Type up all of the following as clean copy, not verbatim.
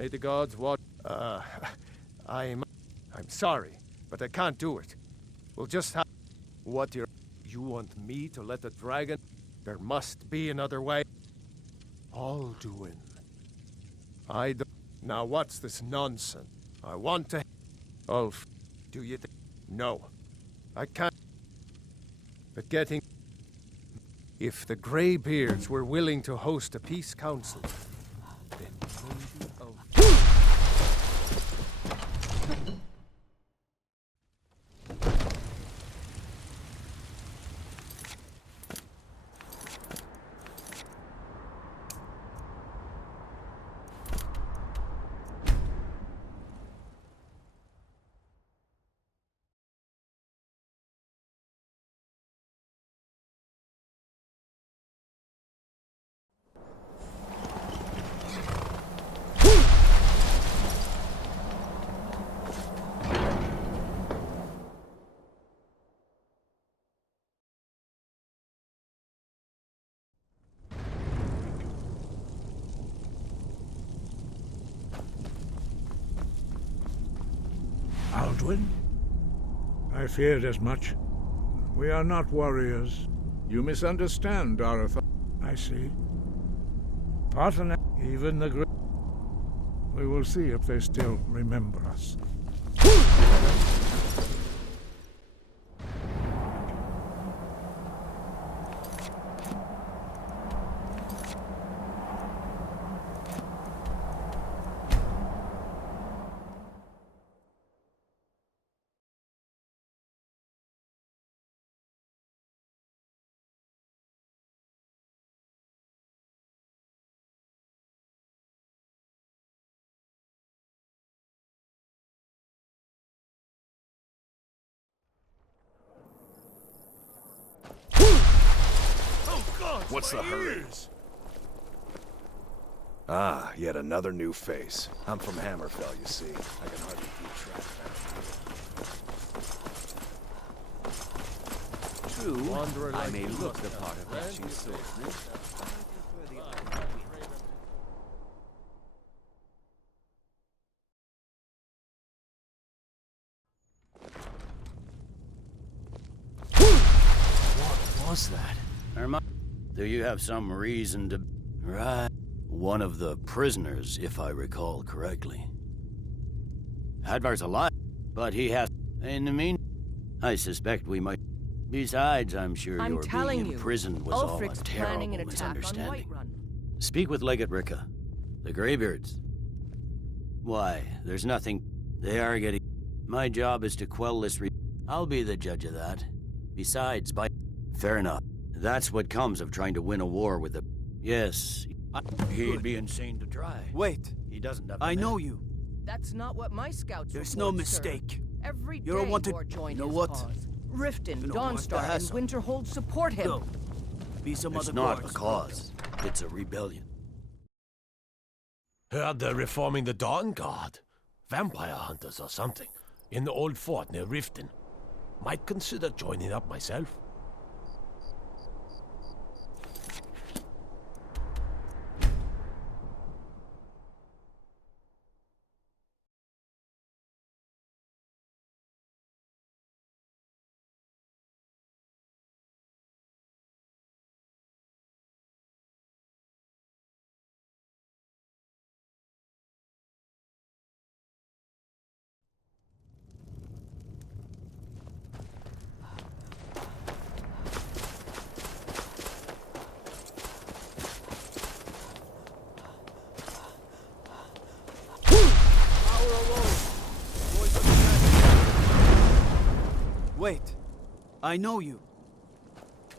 May the gods watch. I'm sorry, but I can't do it. We'll just have... What you want me to let the dragon... There must be another way. Alduin. I don't... Now what's this nonsense? I want to... Ulf, do you think... No. I can't... But getting... If the Greybeards were willing to host a peace council, then maybe Ulf... Alduin? I feared as much. We are not warriors. You misunderstand, Dorothy. I see. Partner, even the great... We will see if they still remember us. What's the hurry? Ah, yet another new face. I'm from Hammerfell, you see. I can hardly keep track of that. True, I may look the part of what you saw. What was that? Do you have some reason to... Right. One of the prisoners, if I recall correctly. Hadvar's alive, but he has... In the mean... I suspect we might... Besides, I'm sure your being imprisoned was all a terrible misunderstanding. Speak with Legate Ricka. The Greybeards. Why, there's nothing... They are getting... My job is to quell this I'll be the judge of that. Besides, Fair enough. That's what comes of trying to win a war with the... Yes. He'd be insane to try. Wait. He doesn't have... I know you. That's not what my scouts There's report, no mistake. Sir. Every You're day wanted. Thor joined You know his what? cause. Riften, You know Dawnstar, what? and Winterhold support him. Go. Be some It's other not a guards. cause. It's a rebellion. Heard they're reforming the Dawn Guard. Vampire hunters or something. In the old fort near Riften. Might consider joining up myself. Wait. I know you.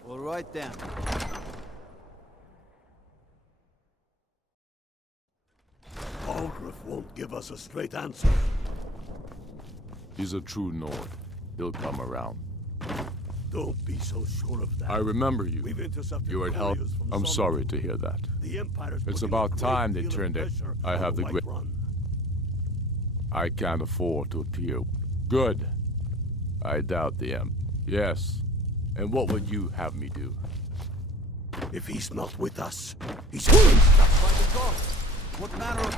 All right then. Algrif won't give us a straight answer. He's a true Nord. He'll come around. Don't be so sure of that. I remember you. We've intercepted You had help. couriers from I'm Sodom. sorry to hear that. The Empire's It's putting about a great time they deal of turned it. pressure I on have the White grit. Run. I can't afford to appear. Good. I doubt the Emp. Yes. And what would you have me do? If he's not with us, he's against us. By the gods! What manner of...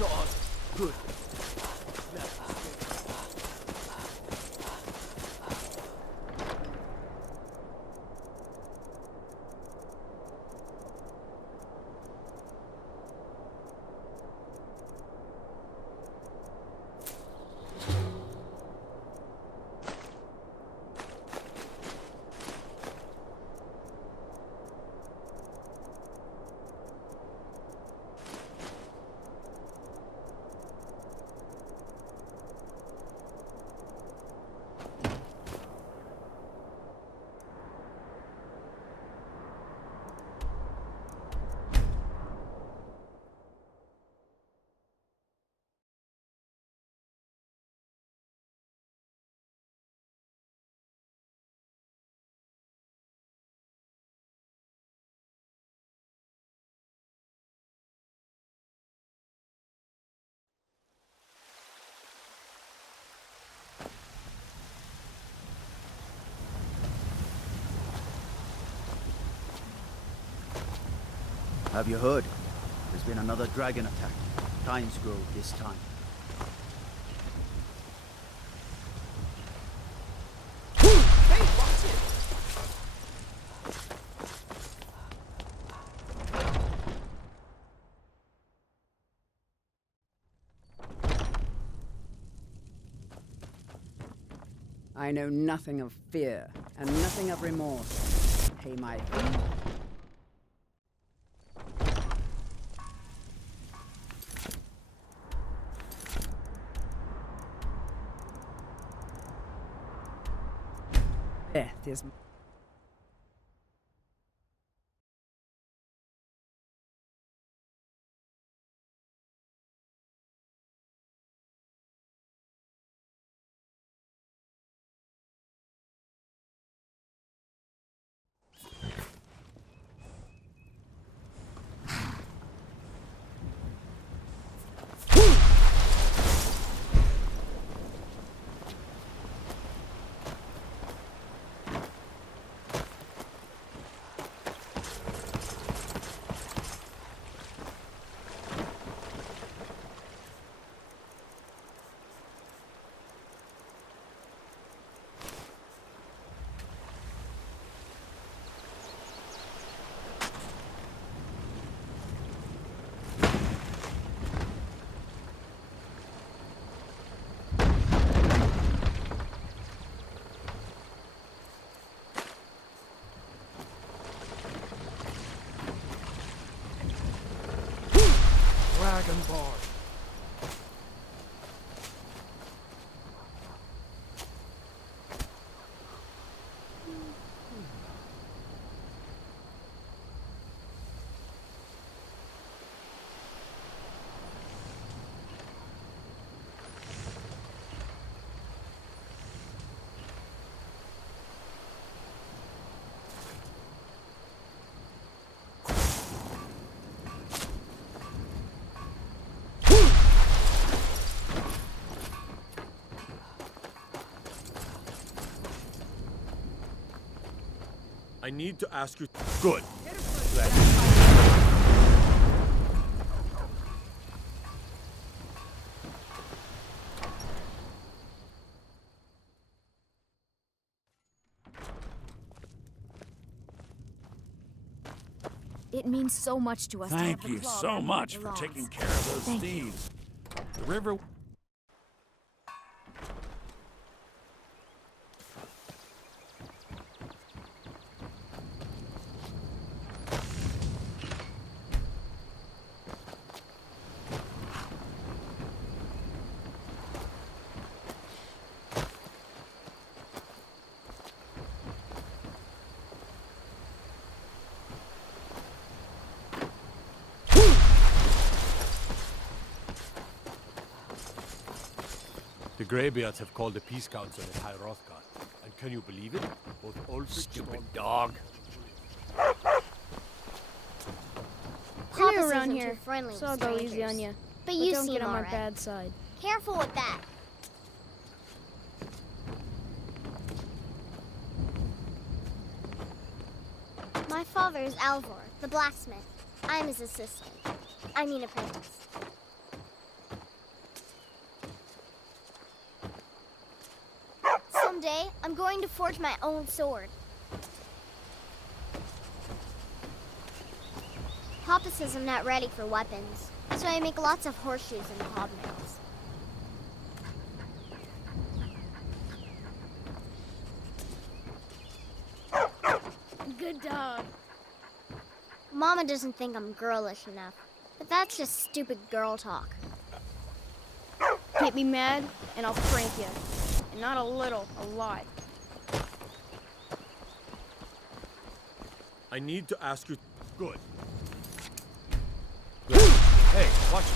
shot. Good. Have you heard? There's been another dragon attack. Times Grove this time. Hey, watch it! I know nothing of fear, and nothing of remorse. Pay my fee. Death is... Dragonborn. I need to ask you... Good. It means so much to us. Thank to have you the claw so where it much for belongs. taking care of those Thank you. thieves. The river... The Greybeards have called a peace council at High Hrothgar. And can you believe it? Both Ulfric Stupid dog. Papa's around isn't here, too friendly so I'll with go strangers. easy on you. But you don't seem get on my alright. bad side. Careful with that. My father is Alvor, the blacksmith. I'm his assistant. I mean apprentice. I'm going to forge my own sword. Papa says I'm not ready for weapons, so I make lots of horseshoes and hobnails. Good dog. Mama doesn't think I'm girlish enough, but that's just stupid girl talk. Get me mad, and I'll prank you. And not a little, a lot. I need to ask you... Good. Hey, watch me.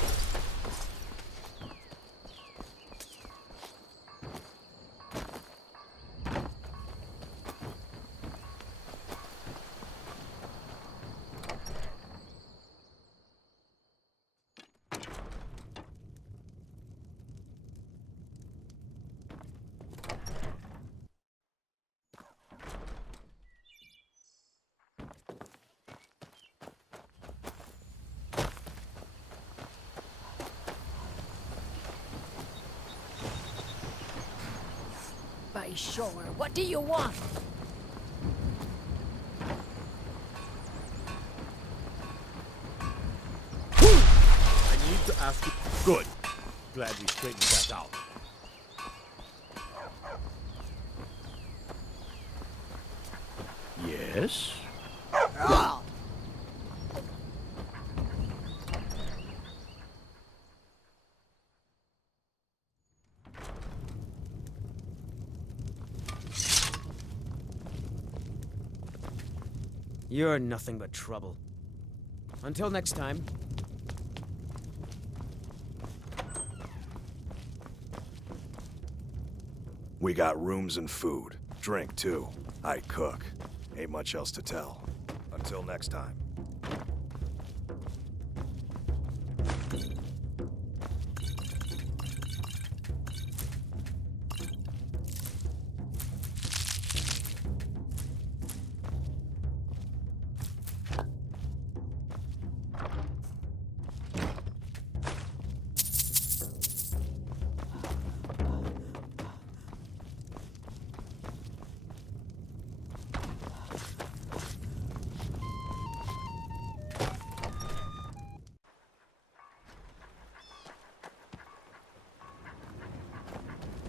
By sure. What do you want? I need to ask you... Good. Glad we straightened that out. Yes? You're nothing but trouble. Until next time. We got rooms and food. Drink, too. I cook. Ain't much else to tell. Until next time.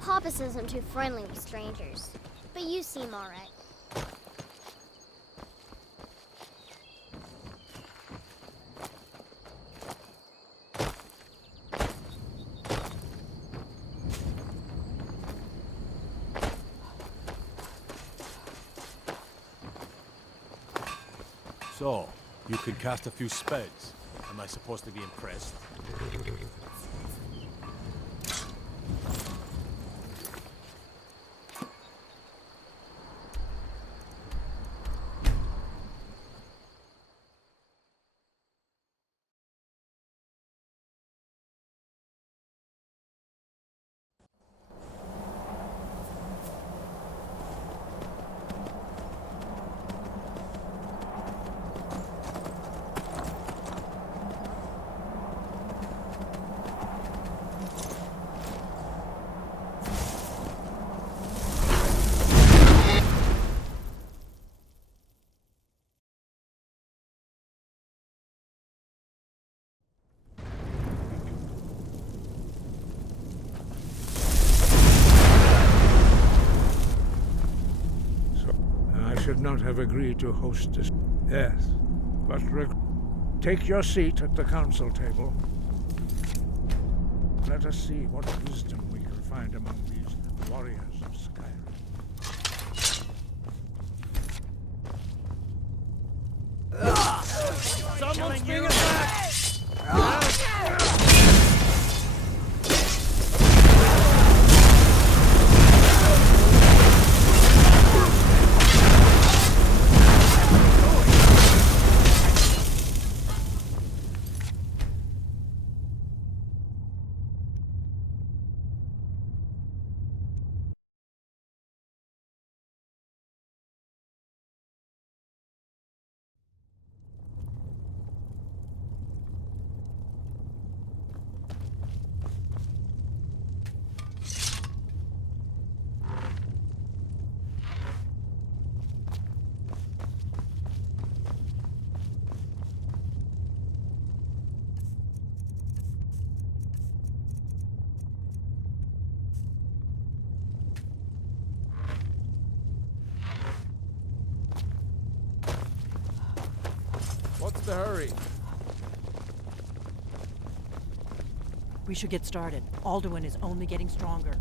Papa says I'm too friendly with strangers, but you seem all right. So, you can cast a few spells. Am I supposed to be impressed? I should not have agreed to host this. Yes, but take your seat at the council table. Let us see what wisdom we can find among these warriors of Skyrim. Someone's being attacked! What's the hurry? We should get started. Alduin is only getting stronger.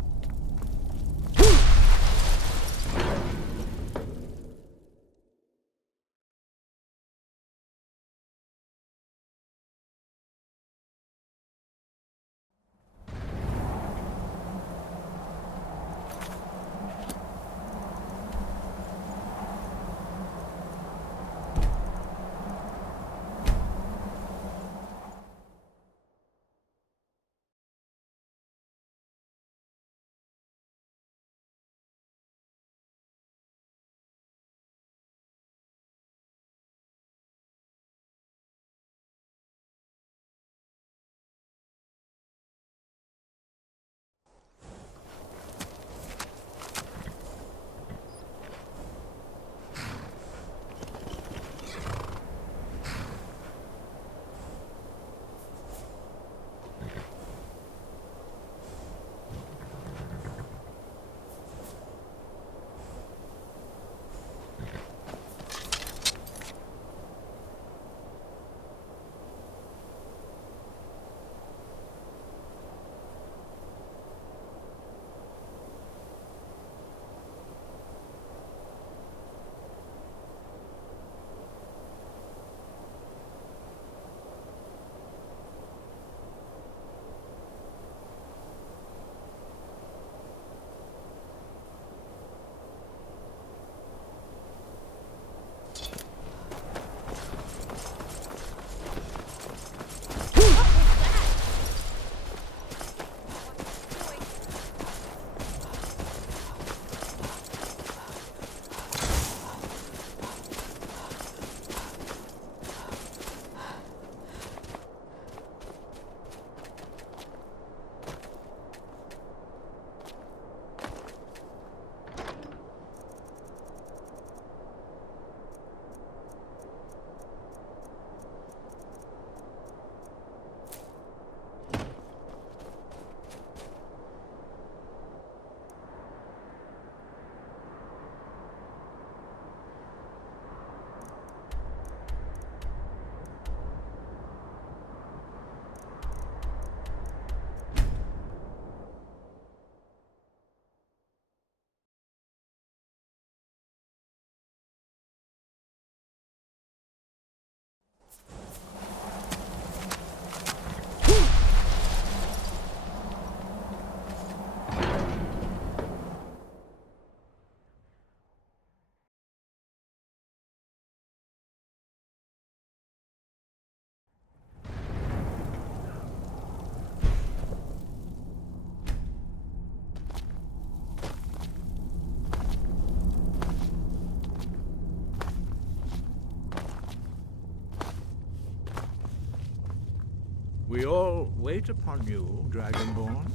We all wait upon you, Dragonborn.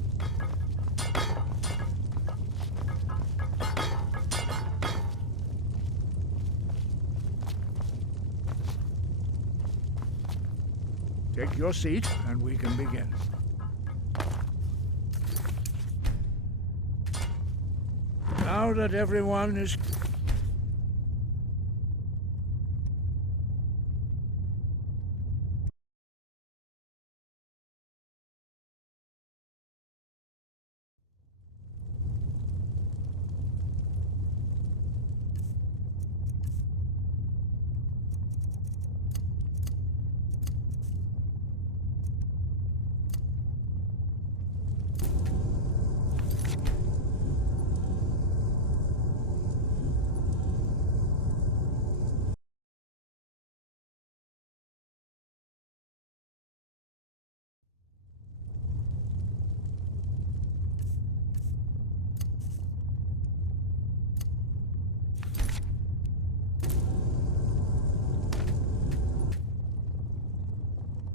Take your seat, and we can begin. Now that everyone is...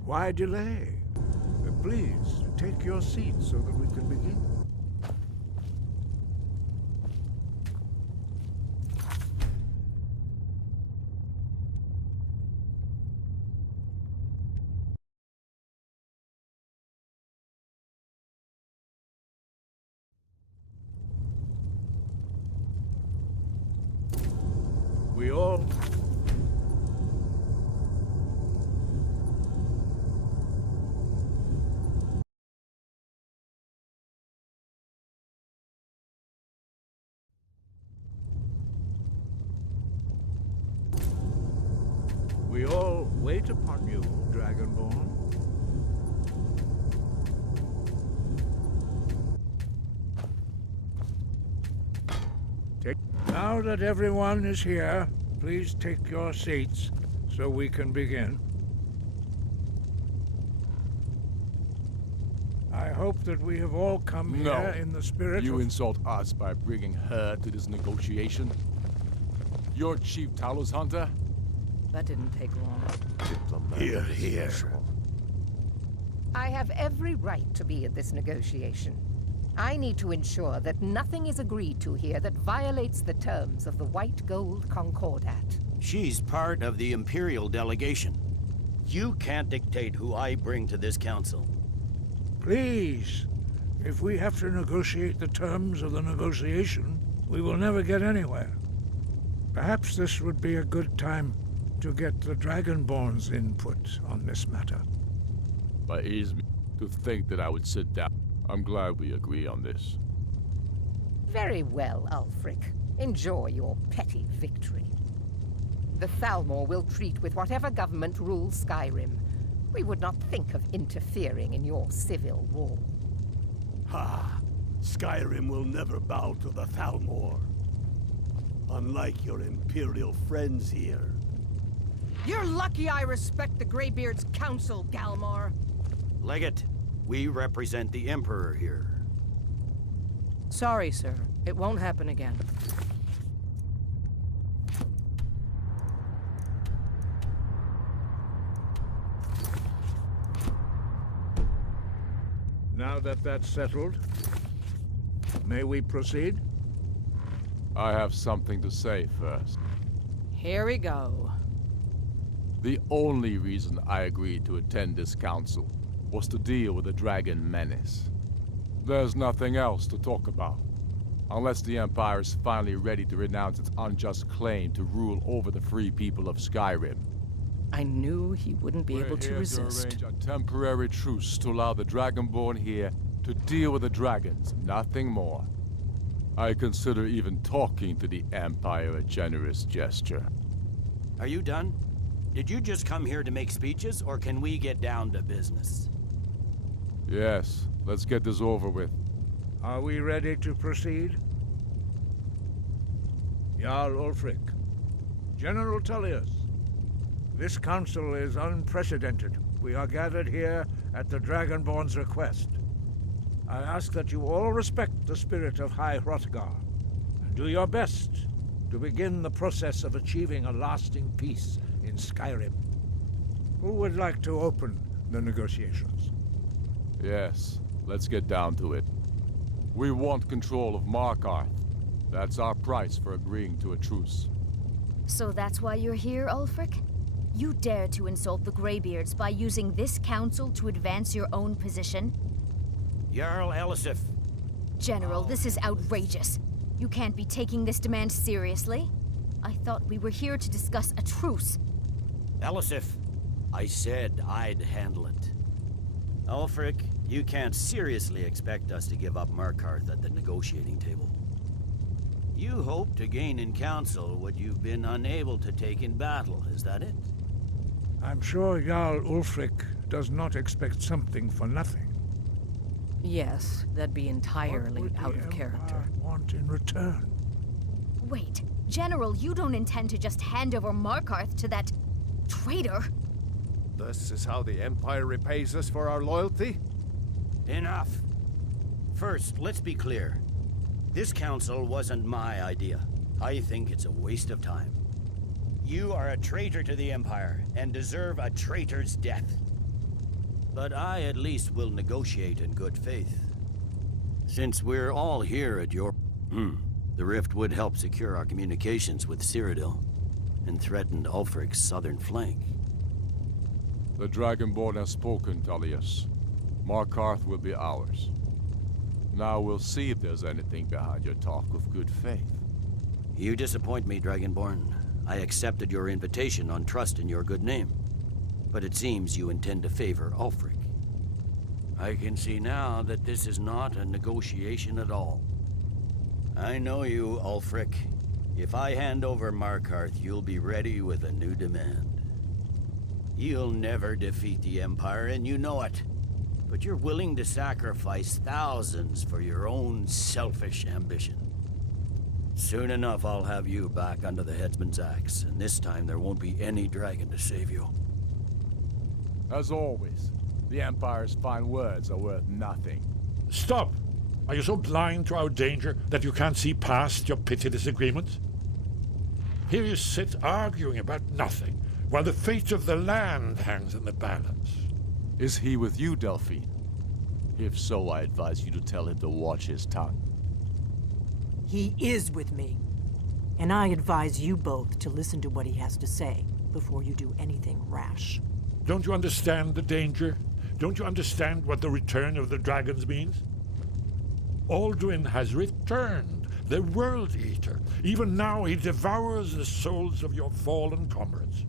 Why delay? Please, take your seat so that we can begin. We all... wait upon you, Dragonborn. Now that everyone is here, please take your seats so we can begin. I hope that we have all come here in the spirit You of... insult us by bringing her to this negotiation? You're Chief Talos Hunter? That didn't take long. Here, here. I have every right to be at this negotiation. I need to ensure that nothing is agreed to here that violates the terms of the White Gold Concordat. She's part of the Imperial delegation. You can't dictate who I bring to this council. Please, if we have to negotiate the terms of the negotiation, we will never get anywhere. Perhaps this would be a good time to get the Dragonborn's input on this matter. But ease me to think that I would sit down. I'm glad we agree on this. Very well, Ulfric. Enjoy your petty victory. The Thalmor will treat with whatever government rules Skyrim. We would not think of interfering in your civil war. Ha! Skyrim will never bow to the Thalmor. Unlike your Imperial friends here. You're lucky I respect the Greybeard's counsel, Galmar. Legate, we represent the Emperor here. Sorry, sir. It won't happen again. Now that that's settled, may we proceed? I have something to say first. Here we go. The only reason I agreed to attend this council was to deal with the dragon menace. There's nothing else to talk about, unless the Empire is finally ready to renounce its unjust claim to rule over the free people of Skyrim. I knew he wouldn't be able to resist. We're here to arrange a temporary truce to allow the Dragonborn here to deal with the dragons, nothing more. I consider even talking to the Empire a generous gesture. Are you done? Did you just come here to make speeches, or can we get down to business? Yes, let's get this over with. Are we ready to proceed? Jarl Ulfric, General Tullius, this council is unprecedented. We are gathered here at the Dragonborn's request. I ask that you all respect the spirit of High Hrothgar, and do your best to begin the process of achieving a lasting peace in Skyrim. Who would like to open the negotiations? Yes, let's get down to it. We want control of Markarth. That's our price for agreeing to a truce. So that's why you're here, Ulfric? You dare to insult the Greybeards by using this council to advance your own position? Jarl Elisif. General, this is outrageous. You can't be taking this demand seriously. I thought we were here to discuss a truce. Elisif, I said I'd handle it. Ulfric, you can't seriously expect us to give up Markarth at the negotiating table. You hope to gain in council what you've been unable to take in battle, is that it? I'm sure Jarl Ulfric does not expect something for nothing. Yes, that'd be entirely out of character. Want in return? Wait, General, you don't intend to just hand over Markarth to that traitor? This is how the Empire repays us for our loyalty? Enough. First, let's be clear. This council wasn't my idea. I think it's a waste of time. You are a traitor to the Empire, and deserve a traitor's death. But I at least will negotiate in good faith. Since we're all here at your... the rift would help secure our communications with Cyrodiil, and threatened Ulfric's southern flank. The Dragonborn has spoken, Tullius. Markarth will be ours. Now we'll see if there's anything behind your talk of good faith. You disappoint me, Dragonborn. I accepted your invitation on trust in your good name. But it seems you intend to favor Ulfric. I can see now that this is not a negotiation at all. I know you, Ulfric. If I hand over Markarth, you'll be ready with a new demand. You'll never defeat the Empire, and you know it. But you're willing to sacrifice thousands for your own selfish ambition. Soon enough, I'll have you back under the headsman's axe, and this time there won't be any dragon to save you. As always, the Empire's fine words are worth nothing. Stop! Are you so blind to our danger that you can't see past your petty disagreements? Here you sit arguing about nothing, while the fate of the land hangs in the balance. Is he with you, Delphine? If so, I advise you to tell him to watch his tongue. He is with me. And I advise you both to listen to what he has to say before you do anything rash. Don't you understand the danger? Don't you understand what the return of the dragons means? Alduin has returned, the World Eater. Even now he devours the souls of your fallen comrades.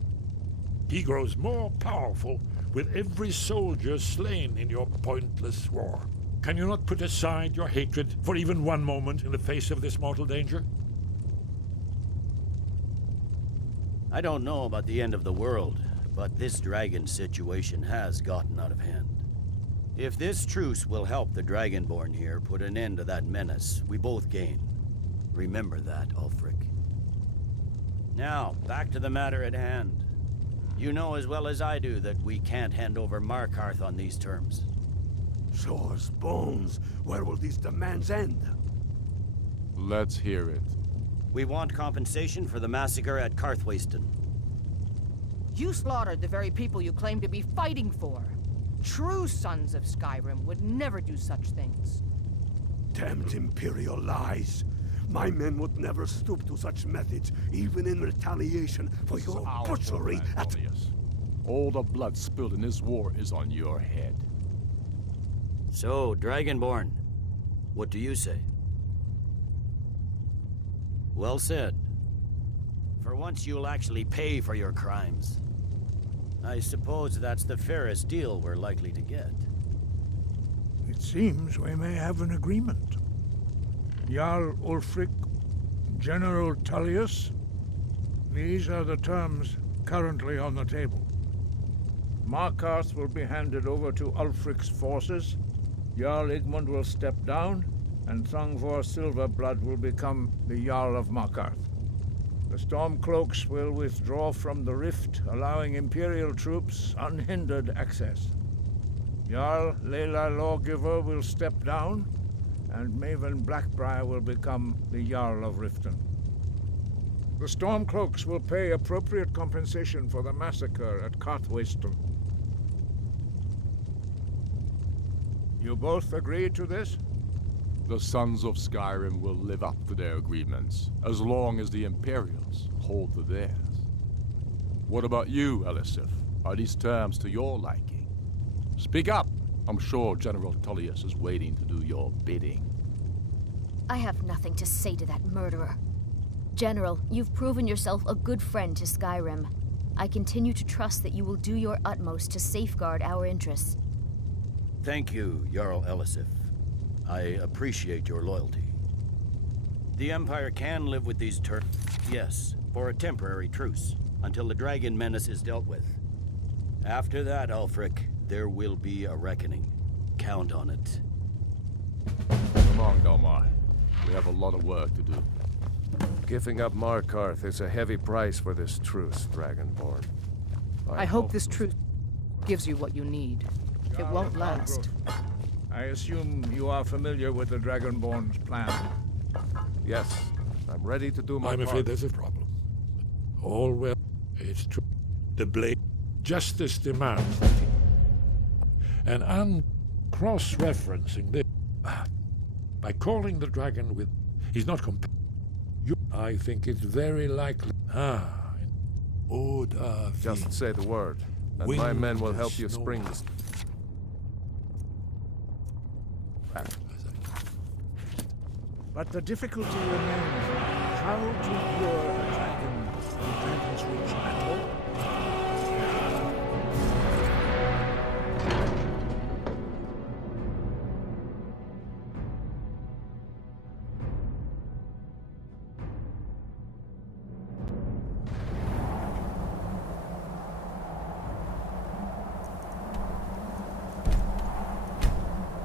He grows more powerful with every soldier slain in your pointless war. Can you not put aside your hatred for even one moment in the face of this mortal danger? I don't know about the end of the world, but this dragon situation has gotten out of hand. If this truce will help the Dragonborn here put an end to that menace, we both gain. Remember that, Ulfric. Now, back to the matter at hand. You know as well as I do that we can't hand over Markarth on these terms. Shores, bones, where will these demands end? Let's hear it. We want compensation for the massacre at Karthwasten. You slaughtered the very people you claim to be fighting for. True sons of Skyrim would never do such things. Damned Imperial lies. My men would never stoop to such methods, even in retaliation for your butchery at... All the blood spilled in this war is on your head. So, Dragonborn, what do you say? Well said. For once you'll actually pay for your crimes. I suppose that's the fairest deal we're likely to get. It seems we may have an agreement. Jarl Ulfric, General Tullius, these are the terms currently on the table. Markarth will be handed over to Ulfric's forces, Jarl Igmund will step down, and Thongvor Silverblood will become the Jarl of Markarth. The Stormcloaks will withdraw from the rift, allowing Imperial troops unhindered access. Jarl Layla Lawgiver will step down, and Maven Blackbriar will become the Jarl of Riften. The Stormcloaks will pay appropriate compensation for the massacre at Karthwasten. You both agree to this? The Sons of Skyrim will live up to their agreements, as long as the Imperials hold to theirs. What about you, Elisif? Are these terms to your liking? Speak up! I'm sure General Tullius is waiting to do your bidding. I have nothing to say to that murderer. General, you've proven yourself a good friend to Skyrim. I continue to trust that you will do your utmost to safeguard our interests. Thank you, Jarl Elisif. I appreciate your loyalty. The Empire can live with these terms, yes, for a temporary truce, until the dragon menace is dealt with. After that, Ulfric, there will be a reckoning. Count on it. Come on, Galmar. We have a lot of work to do. Giving up Markarth is a heavy price for this truce, Dragonborn. I hope this truce gives you what you need. It won't last. I assume you are familiar with the Dragonborn's plan. Yes, I'm ready to do my I'm part. afraid there's a problem. All well, it's true. The blade justice demands that and cross-referencing this by calling the dragon with he's not I think it's very likely. Just say the word, and my men will help you spring this. But the difficulty remains how to lure a dragon to Dragon's Reach at all.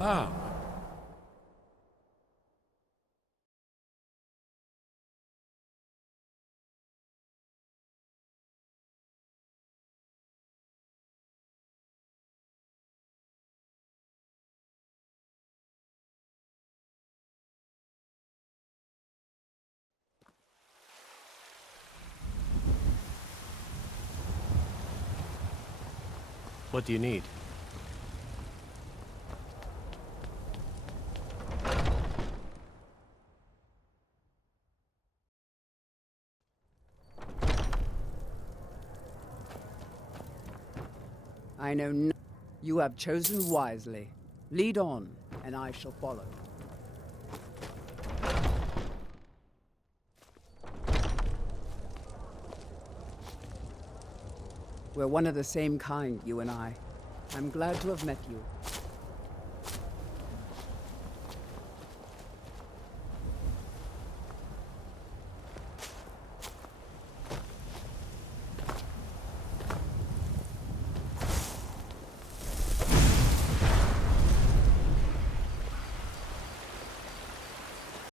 Ah. What do you need? I know you have chosen wisely. Lead on, and I shall follow. We're one of the same kind, you and I. I'm glad to have met you.